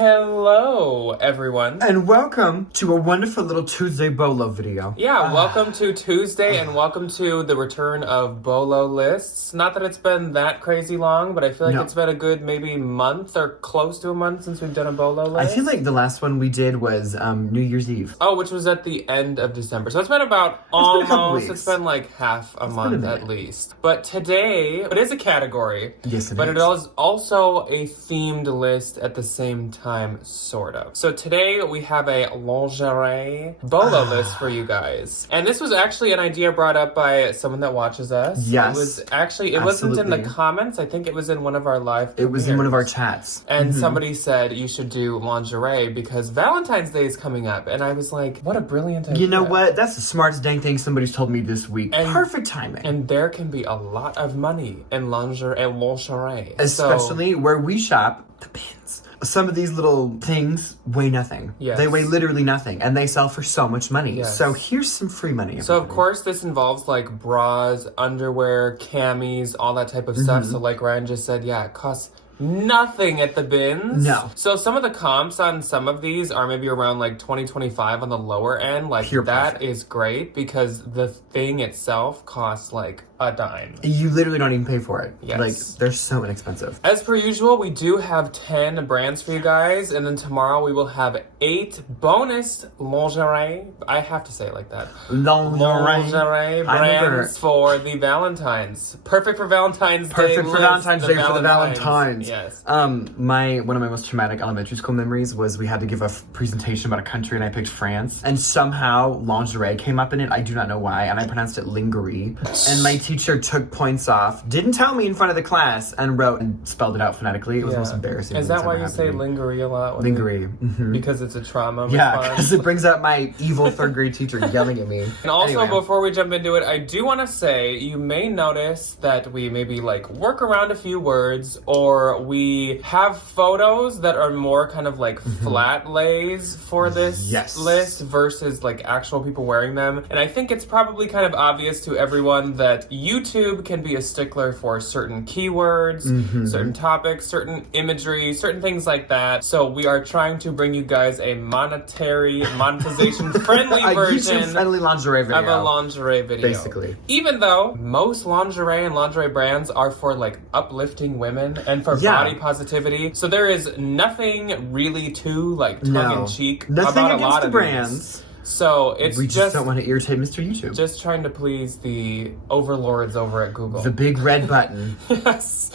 Hello, everyone. And welcome to a wonderful little Tuesday BOLO video. Yeah, welcome to Tuesday and welcome to the return of BOLO lists. Not that it's been that crazy long, but I feel like it's been a good maybe month or close to a month since we've done a BOLO list. I feel like the last one we did was New Year's Eve. Oh, which was at the end of December. So it's been about it's been like half a month at least. But today, it is a category. Yes, But it is also a themed list at the same time, sort of. So today we have a lingerie BOLO list for you guys. And this was actually an idea brought up by someone that watches us. Yes. It was actually, it wasn't in the comments. I think it was in one of our live premieres. It was in one of our chats. And somebody said you should do lingerie because Valentine's Day is coming up. And I was like, what a brilliant idea. You know what? That's the smartest dang thing somebody's told me this week. And perfect timing. And there can be a lot of money in lingerie. Especially where we shop, the bins. Some of these little things weigh nothing. Yes. They weigh literally nothing, and they sell for so much money. Yes. So here's some free money. Everybody. So of course this involves like bras, underwear, camis, all that type of stuff. So like Ryan just said, yeah, it costs nothing at the bins. No. So some of the comps on some of these are maybe around like 20-25 on the lower end. Like Pure that profit. is great because the thing itself costs like a dime. You literally don't even pay for it. Yes. Like, they're so inexpensive. As per usual, we do have 10 brands for you guys, and then tomorrow we will have 8 bonus lingerie. I have to say it like that. Lingerie brands for the Valentines. Perfect for Valentine's Day. Perfect for Valentine's Day for the Valentines. Yes. One of my most traumatic elementary school memories was we had to give a presentation about a country, and I picked France, and somehow lingerie came up in it. I do not know why, and I pronounced it Lingerie. And my teacher took points off, didn't tell me in front of the class, and wrote and spelled it out phonetically. It was the most embarrassing. Is that why you say lingerie a lot? Lingerie. Because it's a trauma Yeah, because it brings out my evil third grade teacher yelling at me. And also, before we jump into it, I do want to say, you may notice that we maybe like work around a few words, or we have photos that are more kind of like flat lays for this list versus like actual people wearing them. And I think it's probably kind of obvious to everyone that YouTube can be a stickler for certain keywords, certain topics, certain imagery, certain things like that. So we are trying to bring you guys a monetization friendly version YouTube-friendly lingerie video. Of a lingerie video. Basically. Even though most lingerie and lingerie brands are for like uplifting women and for body positivity. So there is nothing really too like tongue-in-cheek about a lot of brands. These. So we just don't want to irritate Mr. YouTube. Just trying to please the overlords over at Google. The big red button. Yes.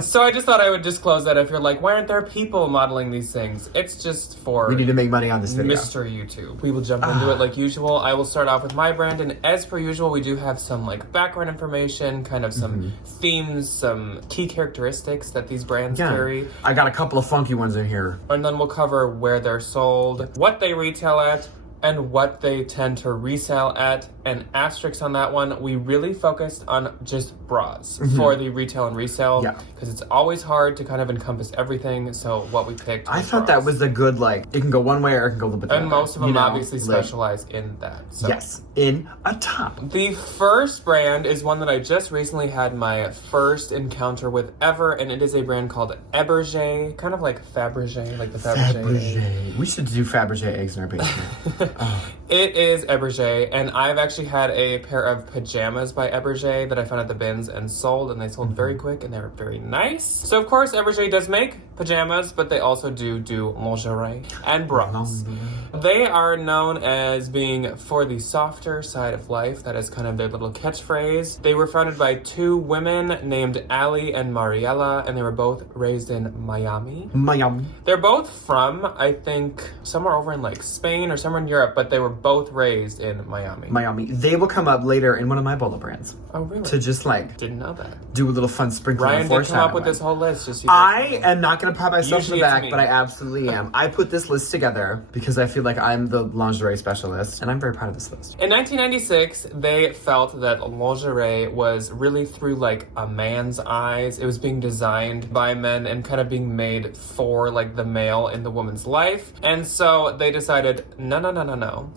So I just thought I would disclose that if you're like, why aren't there people modeling these things? It's just for... We need to make money on this video. Mr. YouTube. We will jump into it like usual. I will start off with my brand, and as per usual, we do have some like background information, kind of some themes, some key characteristics that these brands carry. I got a couple of funky ones in here. And then we'll cover where they're sold, what they retail at, and what they tend to resell at. And asterisks on that one, we really focused on just bras for the retail and resell because it's always hard to kind of encompass everything. So what we picked, I thought that was a good, like, it can go one way or it can go a little bit the other. And most of them obviously specialize in that. So. Yes, in a top. The first brand is one that I just recently had my first encounter with ever, and it is a brand called Eberjey, kind of like Fabergé, like the Fabergé. We should do Fabergé eggs in our basement. It is Eberjey, and I've actually had a pair of pajamas by Eberjey that I found at the bins and sold, and they sold very quick, and they were very nice. So of course Eberjey does make pajamas, but they also do lingerie and bras. They are known as being for the softer side of life. That is kind of their little catchphrase. They were founded by 2 women named Allie and Mariella, and they were both raised in Miami. They're both from, I think, somewhere over in like Spain or somewhere in Europe, but they were both raised in Miami. They will come up later in one of my BOLO brands. Oh, really? To just like... Didn't know that. Do a little fun sprinkle. Ryan did come up with this whole list. Just I am not going to pat myself in the back, but I absolutely am. I put this list together because I feel like I'm the lingerie specialist, and I'm very proud of this list. In 1996, they felt that lingerie was really through like a man's eyes. It was being designed by men and kind of being made for like the male in the woman's life. And so they decided, no.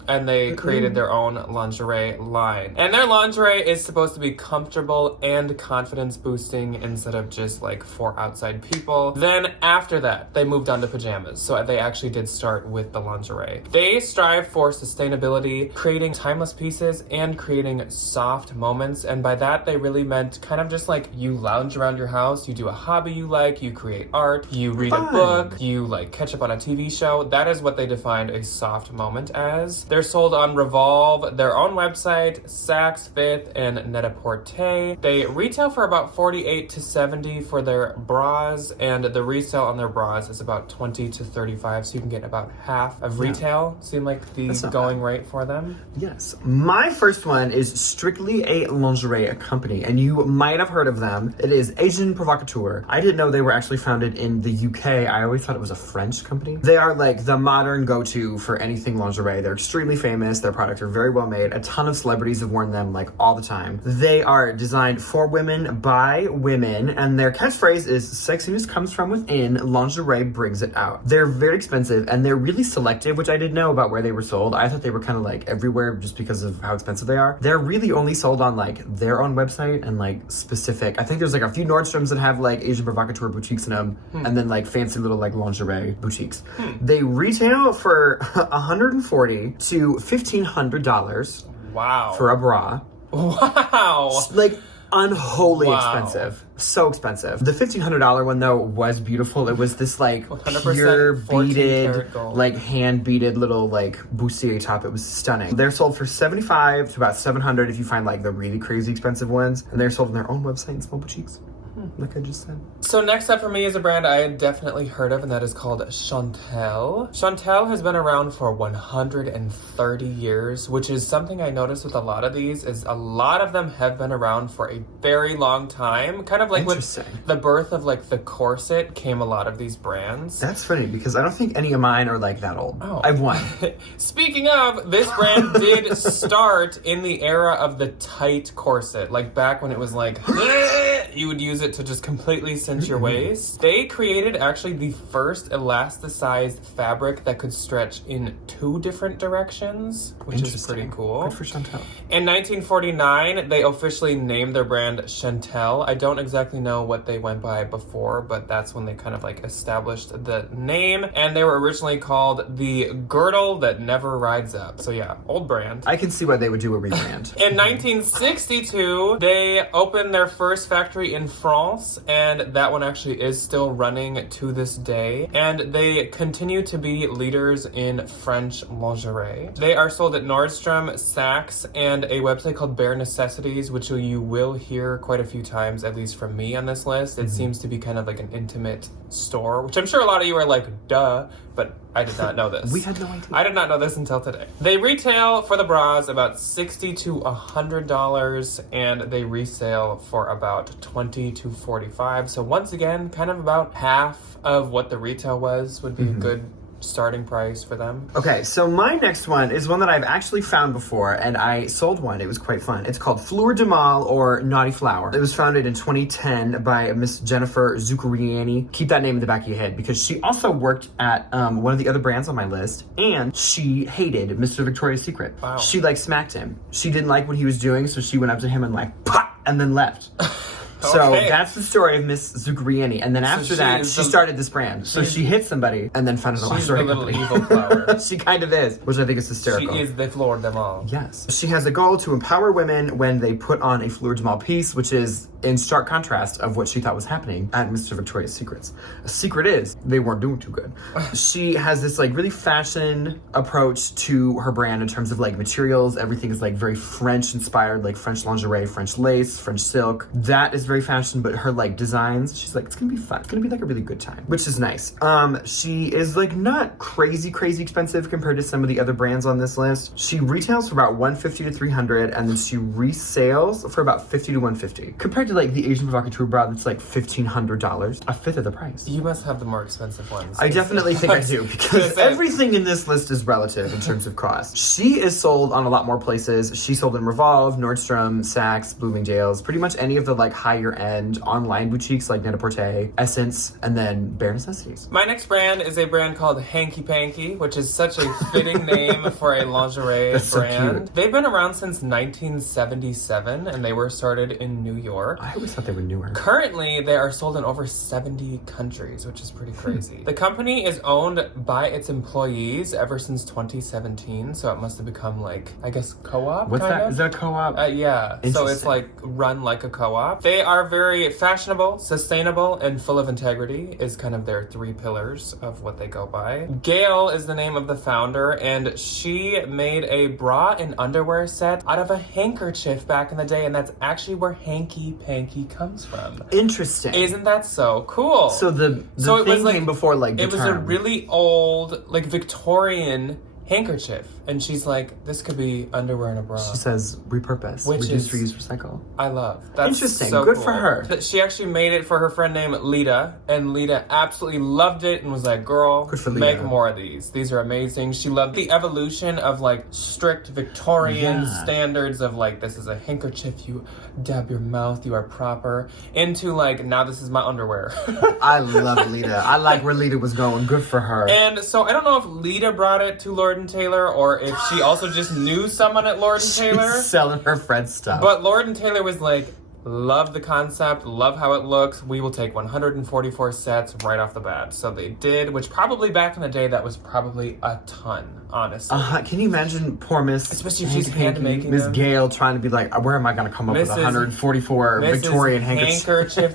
And they created their own lingerie line. And their lingerie is supposed to be comfortable and confidence boosting instead of just like for outside people. Then after that, they moved on to pajamas. So they actually did start with the lingerie. They strive for sustainability, creating timeless pieces and creating soft moments. And by that, they really meant kind of just like you lounge around your house, you do a hobby you like, you create art, you read a book, you like catch up on a TV show. That is what they defined a soft moment as. They're sold on Revolve, their own website, Saks Fifth, and Net-a-Porter. They retail for about $48 to $70 for their bras, and the resale on their bras is about $20 to $35, so you can get about half of retail. Seem like the going rate for them? Yes. My first one is strictly a lingerie company, and you might have heard of them. It is Asian Provocateur. I didn't know they were actually founded in the UK. I always thought it was a French company. They are like the modern go-to for anything lingerie. They're extremely famous. Their products are very well made. A ton of celebrities have worn them like all the time. They are designed for women by women, and their catchphrase is sexiness comes from within, lingerie brings it out. They're very expensive, and they're really selective, which I didn't know about where they were sold. I thought they were kind of like everywhere just because of how expensive they are. They're really only sold on like their own website and like specific. I think there's like a few Nordstroms that have like Asian Provocateur boutiques in them, and then like fancy little like lingerie boutiques. They retail for $140 to $1,500. Wow. For a bra. Wow. Like unholy expensive. So expensive. The $1,500 one though was beautiful. It was this like pure beaded, like hand beaded little like bustier top. It was stunning. They're sold for $75 to about $700 if you find like the really crazy expensive ones, and they're sold on their own website in small boutiques. Like I just said. So next up for me is a brand I had definitely heard of, and that is called Chantelle. Chantelle has been around for 130 years, which is something I noticed with a lot of these, is a lot of them have been around for a very long time. Kind of like with the birth of like the corset came a lot of these brands. That's funny because I don't think any of mine are like that old. Oh. I've one. Speaking of, this brand did start in the era of the tight corset, like back when it was like you would use it to just completely cinch your waist. They created actually the first elasticized fabric that could stretch in 2 different directions, which is pretty cool. Good for Chantelle. In 1949, they officially named their brand Chantelle. I don't exactly know what they went by before, but that's when they kind of like established the name, and they were originally called the Girdle That Never Rides Up. So yeah, old brand. I can see why they would do a rebrand. In 1962, they opened their first factory in France, and that one actually is still running to this day, and they continue to be leaders in French lingerie. They are sold at Nordstrom, Saks, and a website called Bare Necessities, which you will hear quite a few times, at least from me on this list. It seems to be kind of like an intimate store, which I'm sure a lot of you are like, duh, but I did not know this. We had no idea. I did not know this until today. They retail for the bras about $60 to $100, and they resale for about $20 to $45. So once again, kind of about half of what the retail was would be a good starting price for them. Okay, so my next one is one that I've actually found before, and I sold one. It was quite fun. It's called Fleur du Mal, or Naughty Flower. It was founded in 2010 by Miss Jennifer Zuccheriani. Keep that name in the back of your head, because she also worked at one of the other brands on my list, and she hated Mr. Victoria's Secret. Wow. She like smacked him. She didn't like what he was doing, so she went up to him and like pop, and then left. So that's the story of Miss Zuccheriani. And then after that, she started this brand. So she hit somebody and then founded a lingerie company. She's the little evil flower. She kind of is, which I think is hysterical. She is the Fleur du Mal. Yes. She has a goal to empower women when they put on a Fleur du Mal piece, which is in stark contrast of what she thought was happening at Mr. Victoria's Secrets. A secret is, they weren't doing too good. She has this like really fashion approach to her brand in terms of like materials. Everything is like very French inspired, like French lingerie, French lace, French silk. That is very fashion, but her like designs, she's like, it's gonna be fun. It's gonna be like a really good time, which is nice. She is like not crazy expensive compared to some of the other brands on this list. She retails for about $150 to $300, and then she resales for about $50 to $150. Compared to like the Asian Provocateur bra that's like $1,500, a fifth of the price. You must have the more expensive ones. I definitely think I do, because everything in this list is relative in terms of cost. She is sold on a lot more places. She sold in Revolve, Nordstrom, Saks, Bloomingdale's, pretty much any of the like high higher end online boutiques like Net-a-Porter, Essence, and then Bare Necessities. My next brand is a brand called Hanky Panky, which is such a fitting name for a lingerie That's so brand. cute. They've been around since 1977, and they were started in New York. I always thought they were newer. Currently, they are sold in over 70 countries, which is pretty crazy. The company is owned by its employees ever since 2017, so it must have become like, I guess, co-op. What's that? Is that a co-op? Yeah, so it's Interesting. like run like a co-op. They are very fashionable, sustainable, and full of integrity is kind of their three pillars of what they go by. Gail is the name of the founder, and she made a bra and underwear set out of a handkerchief back in the day, and that's actually where Hanky Panky comes from. Interesting. Isn't that so cool? So the So it thing was like- came before like the It was a term. really old, like Victorian handkerchief, and she's like, this could be underwear and a bra. She says repurpose, Which reduce, is- reuse, recycle. I love. That's Interesting. so Good cool. for her. That She actually made it for her friend named Lita, and Lita absolutely loved it and was like, girl, Good for make Lita. more of these. These are amazing. She loved the evolution of like strict Victorian Yeah. standards of like, this is a handkerchief, you dab your mouth, you are proper, into like, now this is my underwear. I love Lita. I like where Lita was going. Good for her. And so I don't know if Lita brought it to Lord & Taylor or if she also just knew someone at Lord & Taylor. She's selling her friend's stuff. But Lord & Taylor was like, love the concept, love how it looks. We will take 144 sets right off the bat. So they did, which probably back in the day, that was probably a ton, honestly. Can you imagine poor Miss, Especially if she's Hanky Panky, hand-making Miss them. Gail trying to be like, where am I going to come up with Mrs. 144 Mrs. Victorian handkerchiefs?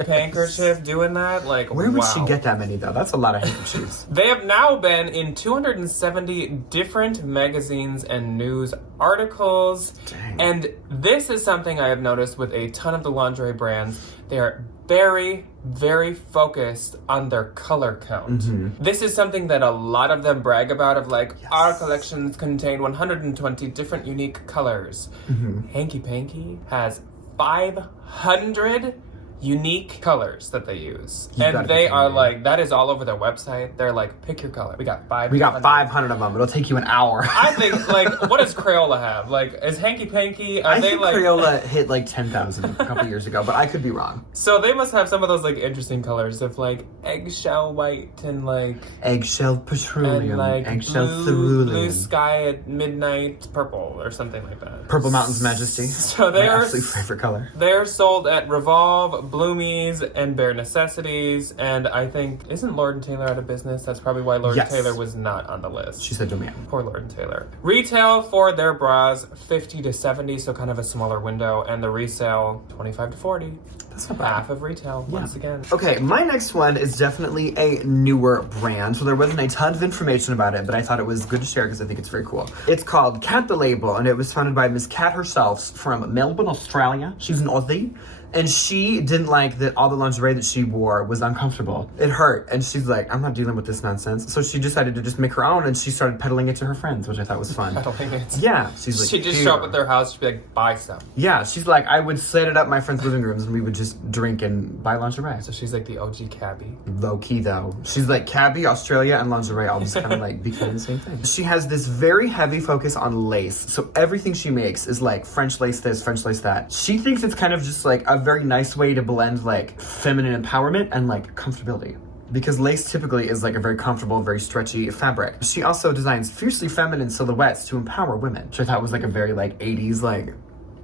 handkerchief doing that? Like, Where would wow. she get that many though? That's a lot of handkerchiefs. They have now been in 270 different magazines and news articles. Dang. And this is something I have noticed with a ton of the lingerie brands. They are very, very focused on their color count. Mm-hmm. This is something that a lot of them brag about of like, our collections contain 120 different unique colors. Mm-hmm. Hanky Panky has 500 unique colors that they use. You gotta And be they kidding are me. like, that is all over their website. They're like, pick your color. We got 500. We got 500 of them. It'll take you an hour. I think, like, what does Crayola have? Like, is Hanky Panky, are I they think like... Crayola hit like 10,000 a couple years ago, but I could be wrong. So they must have some of those, like, interesting colors of, like, eggshell white and, like... Eggshell petroleum, And, like, eggshell blue cerulean, sky at midnight purple or something like that. Purple Mountain's Majesty. So they My are... absolute favorite color. They're sold at Revolve, Bloomies, and Bare Necessities, and I think, isn't Lord & Taylor out of business? That's probably why Lord Yes. & Taylor was not on the list. She said demand. Poor Lord & Taylor. Retail for their bras, 50 to 70, so kind of a smaller window, and the resale, 25 to 40. That's not bad. Half of retail, once again. Okay, my next one is definitely a newer brand, so there wasn't a ton of information about it, but I thought it was good to share because I think it's very cool. It's called Cat the Label, and it was founded by Miss Cat herself from Melbourne, Australia. She's an Aussie. And she didn't like that all the lingerie that she wore was uncomfortable. It hurt. And she's like, I'm not dealing with this nonsense. So she decided to just make her own, and she started peddling it to her friends, which I thought was fun. Peddling it. Yeah, she's like, She'd just "Here." show up at their house, she'd be like, buy some. Yeah, she's like, I would set it up in my friends' living rooms, and we would just drink and buy lingerie. So she's like the OG cabbie. Low key though. She's like cabbie, Australia, and lingerie all just kind of like becoming the same thing. She has this very heavy focus on lace. So everything she makes is like French lace this, French lace that. She thinks it's kind of just like a very nice way to blend like feminine empowerment and like comfortability. Because lace typically is like a very comfortable, very stretchy fabric. She also designs fiercely feminine silhouettes to empower women, which I thought was like a very like 80s like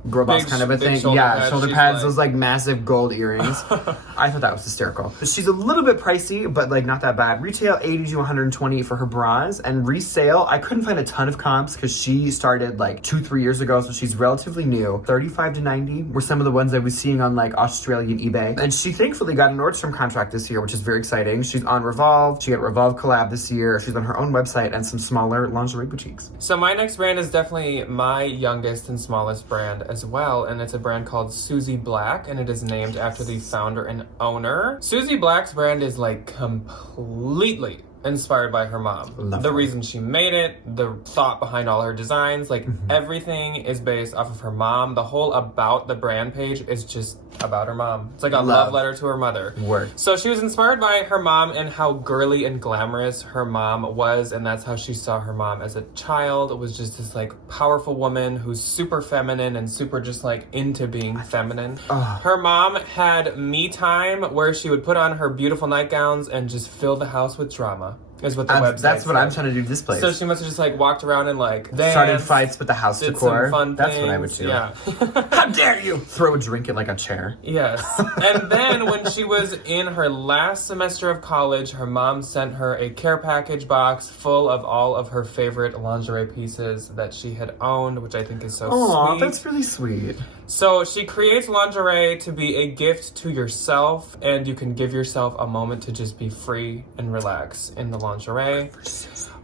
girl boss Big- kind of a big thing. shoulder Yeah, pads. shoulder She's pads, like- those like massive gold earrings. I thought that was hysterical. She's a little bit pricey, but like not that bad. Retail 80 to 120 for her bras, and resale, I couldn't find a ton of comps because she started like 2-3 years ago, so she's relatively new. 35 to 90 were some of the ones I was seeing on like Australian eBay. And she thankfully got a Nordstrom contract this year, which is very exciting. She's on Revolve. She got a Revolve collab this year. She's on her own website and some smaller lingerie boutiques. So my next brand is definitely my youngest and smallest brand as well, and it's a brand called Susie Black, and it is named after the founder and owner. Susie Black's brand is like completely inspired by her mom. Love the her. reason she made it, the thought behind all her designs, like everything is based off of her mom. The whole about the brand page is just about her mom. It's like a love letter to her mother. Word. So she was inspired by her mom and how girly and glamorous her mom was, and that's how she saw her mom as a child. It was just this like powerful woman who's super feminine and super just like into being feminine. Her mom had me time where she would put on her beautiful nightgowns and just fill the house with drama. Is what the website That's what said. I'm trying to do to this place. So she must have just like walked around and like danced, started fights with the house did decor. some fun That's things. what I would do. Yeah. How dare you throw a drink at like a chair? Yes. And then when she was in her last semester of college, her mom sent her a care package box full of all of her favorite lingerie pieces that she had owned, which I think is so Aw, sweet. that's really sweet. So she creates lingerie to be a gift to yourself, and you can give yourself a moment to just be free and relax in the lingerie.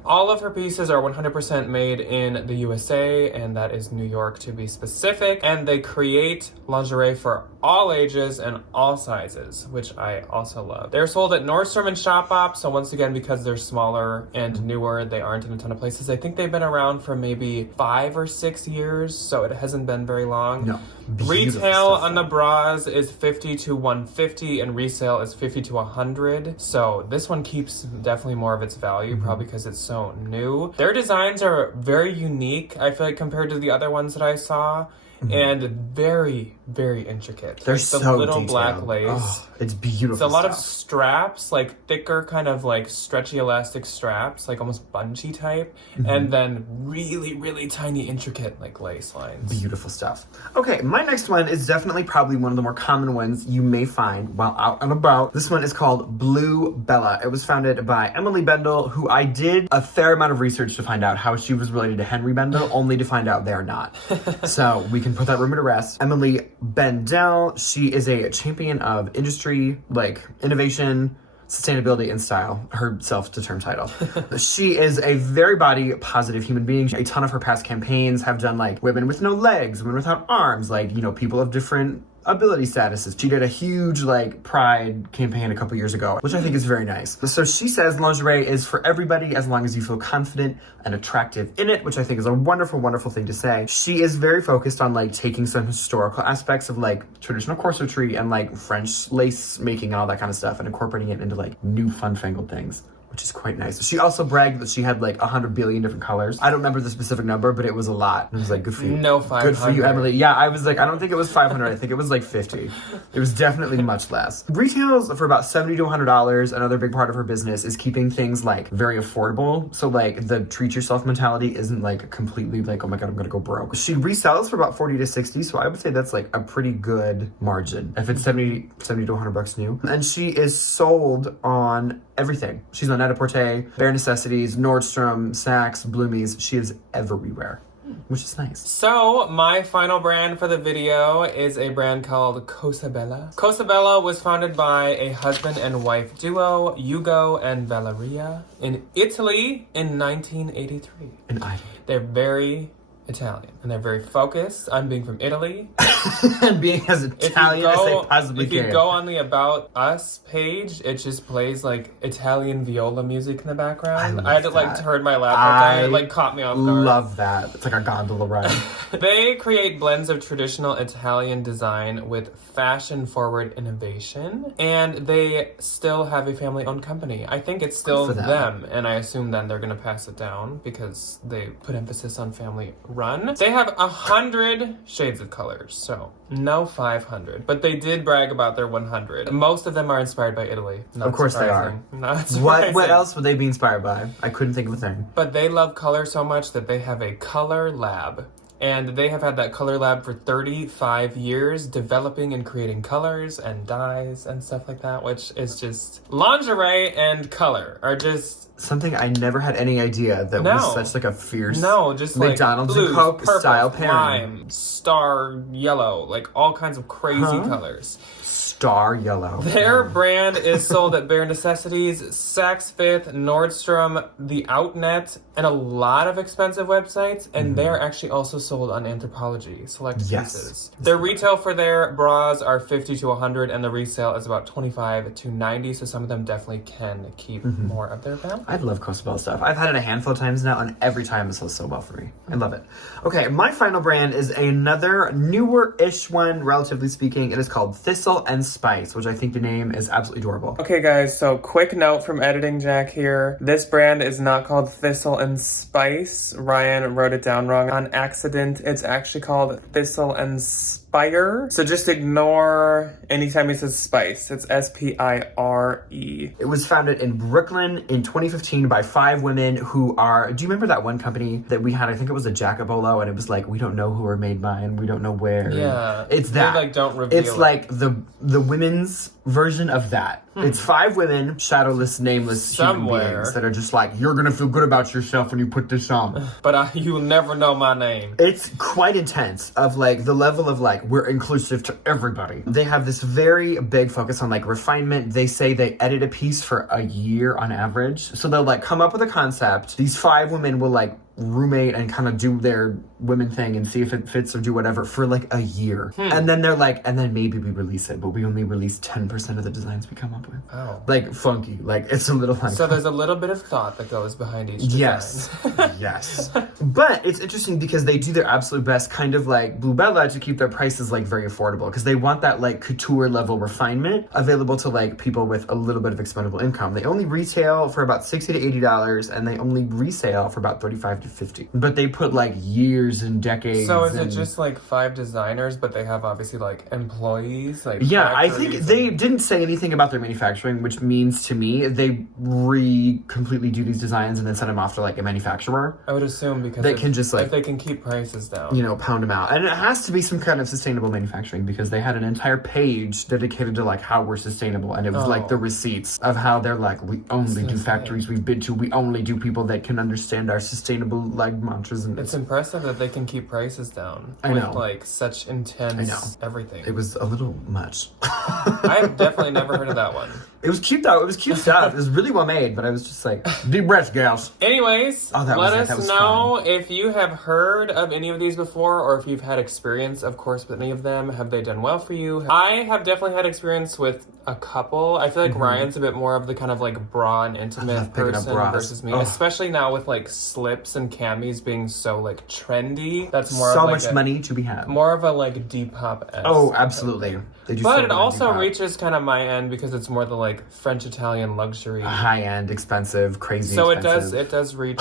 All of her pieces are 100% made in the USA, and that is New York to be specific. And they create lingerie for all ages and all sizes, which I also love. They're sold at Nordstrom and Shopbop, so once again, because they're smaller and newer, they aren't in a ton of places. I think they've been around for maybe 5 or 6 years, so it hasn't been very long. No. Beautiful Retail stuff, on the bras is $50 to $150, and resale is $50 to $100. So this one keeps definitely more of its value, probably because it's so new. Their designs are very unique, I feel like, compared to the other ones that I saw. And very, very intricate. They're like the so little detailed. black lace. Oh, it's beautiful. It's a lot of stuff. straps, like thicker, kind of like stretchy elastic straps, like almost bungee type, and then really, really tiny, intricate like lace lines. Beautiful stuff. Okay, my next one is definitely probably one of the more common ones you may find while out and about. This one is called Bluebella. It was founded by Emily Bendel, who I did a fair amount of research to find out how she was related to Henry Bendel, only to find out they're not. So we can put that rumor to rest. Emily Bendel, she is a champion of industry, like innovation, sustainability, and style, her self-determined title. She is a very body positive human being. A ton of her past campaigns have done like women with no legs, women without arms, like, you know, people of different ability statuses. She did a huge like pride campaign a couple years ago, which I think is very nice. So she says lingerie is for everybody as long as you feel confident and attractive in it, which I think is a wonderful, wonderful thing to say. She is very focused on like taking some historical aspects of like traditional corsetry and like French lace making and all that kind of stuff and incorporating it into like new fun-fangled things, which is quite nice. She also bragged that she had like 100 billion different colors. I don't remember the specific number, but it was a lot. I was like, good for you. No 500. Good for you, Emily. Yeah, I was like, I don't think it was 500. I think it was like 50. It was definitely much less. Retails for about $70 to $100. Another big part of her business is keeping things like very affordable. So like the treat yourself mentality isn't like completely like, oh my God, I'm gonna go broke. She resells for about 40 to 60. So I would say that's like a pretty good margin if it's 70 to $100 new. And she is sold on everything. She's on Net-a-Porter, Bare Necessities, Nordstrom, Saks, Bloomies. She is everywhere, which is nice. So, my final brand for the video is a brand called Cosabella. Cosabella was founded by a husband and wife duo, Ugo and Valeria, in Italy in 1983. And I They're very Italian, and they're very focused on being from Italy. and being as Italian as they possibly if can. you go on the About Us page, it just plays like Italian viola music in the background. I had to like that. turn my laptop down. It like caught me off guard. Love that. It's like a gondola ride. They create blends of traditional Italian design with fashion-forward innovation, and they still have a family-owned company. I think it's still Good for them. them, and I assume then they're going to pass it down because they put emphasis on family run. They have 100 shades of colors, so no 500, but they did brag about their 100. Most of them are inspired by Italy. Not Of course they surprising. Not What surprising. else would they be inspired by? I couldn't think of a thing. But they love color so much that they have a color lab. And they have had that color lab for 35 years, developing and creating colors and dyes and stuff like that, which is just lingerie and color are just Something I never had any idea that was such like a fierce just McDonald's like blues, and Coke purple, style pairing. lime, star yellow, like all kinds of crazy colors. star yellow. Their brand is sold at Bare Necessities, Saks Fifth, Nordstrom, The Outnet, and a lot of expensive websites. And they're actually also sold on Anthropologie, select pieces. Their retail for their bras are $50 to $100, and the resale is about $25 to $90. So some of them definitely can keep more of their value. I love Cosabella stuff. I've had it a handful of times now, and every time it sells so well for me. I love it. Okay, my final brand is another newer-ish one, relatively speaking. It is called Thistle and Spice, which I think the name is absolutely adorable. Okay, guys, so quick note from Editing Jack here. This brand is not called Thistle and Spice. Ryan wrote it down wrong on accident. It's actually called Thistle and Spire. So just ignore anytime he says spice. It's Spire. It was founded in Brooklyn in 2015 by 5 women who are... Do you remember that one company that we had? I think it was a BOLO, and it was like, we don't know who are made by and we don't know where. Yeah. It's that. They, like, don't reveal It's like the women's version of that. It's 5 women, shadowless, nameless human beings that are just like, you're gonna feel good about yourself when you put this on. But you'll never know my name. It's quite intense of like the level of like, we're inclusive to everybody. They have this very big focus on like refinement. They say they edit a piece for a year on average. So they'll like come up with a concept. These 5 women will like roommate and kind of do their women thing and see if it fits or do whatever for like a year. And then they're like, and then maybe we release it, but we only release 10% of the designs we come up with. Oh. Like funky. Like it's a little like... So there's a little bit of thought that goes behind each design. Yes. Yes. But it's interesting because they do their absolute best, kind of like Bluebella, to keep their prices like very affordable because they want that like couture level refinement available to like people with a little bit of expendable income. They only retail for about $60 to $80 and they only resale for about $35 to $50. But they put like years and decades. So is it just like 5 designers, but they have obviously like employees? Like yeah, I think they didn't say anything about their manufacturing, which means to me they completely do these designs and then send them off to like a manufacturer. I would assume because they can just like, if they can keep prices down, you know, pound them out. And it has to be some kind of sustainable manufacturing because they had an entire page dedicated to like how we're sustainable, and it was like the receipts of how they're like, we only do factories we've been to, we only do people that can understand our sustainable like mantras. And it's impressive that they can keep prices down. I know. With like such intense everything. It was a little much. I've definitely never heard of that one. It was cute though. It was cute stuff. It was really well made, but I was just like, deep breaths, gals. Anyways, let us know if you have heard of any of these before, or if you've had experience, of course, with any of them. Have they done well for you? I have definitely had experience with a couple. I feel like Ryan's a bit more of the kind of like bra and intimate person versus me, especially now with like slips and camis being so like trendy. That's more so of, like, much money to be had. More of a like Depop-esque. Oh, absolutely. They do but it also reaches kind of my end because it's more the like French Italian luxury, high end, expensive, crazy. So expensive. it does reach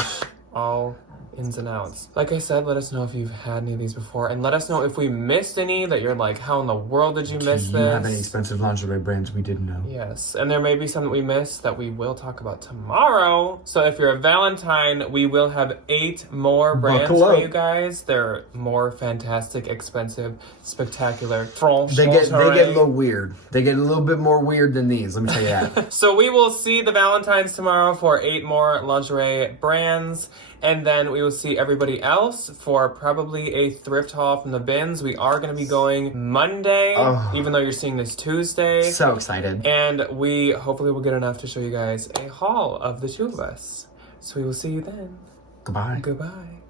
all ins and outs. Like I said, let us know if you've had any of these before, and let us know if we missed any that you're like, how in the world did you miss this? Do you have any expensive lingerie brands we didn't know? Yes, and there may be some that we missed that we will talk about tomorrow. So if you're a Valentine, we will have 8 more brands for you guys. They're more fantastic, expensive, spectacular. They get a little weird. They get a little bit more weird than these, let me tell you that. So we will see the Valentines tomorrow for 8 more lingerie brands. And then we will see everybody else for probably a thrift haul from the bins. We are going to be going Monday, even though you're seeing this Tuesday. So excited. And we hopefully will get enough to show you guys a haul of the 2 of us. So we will see you then. Goodbye. Goodbye.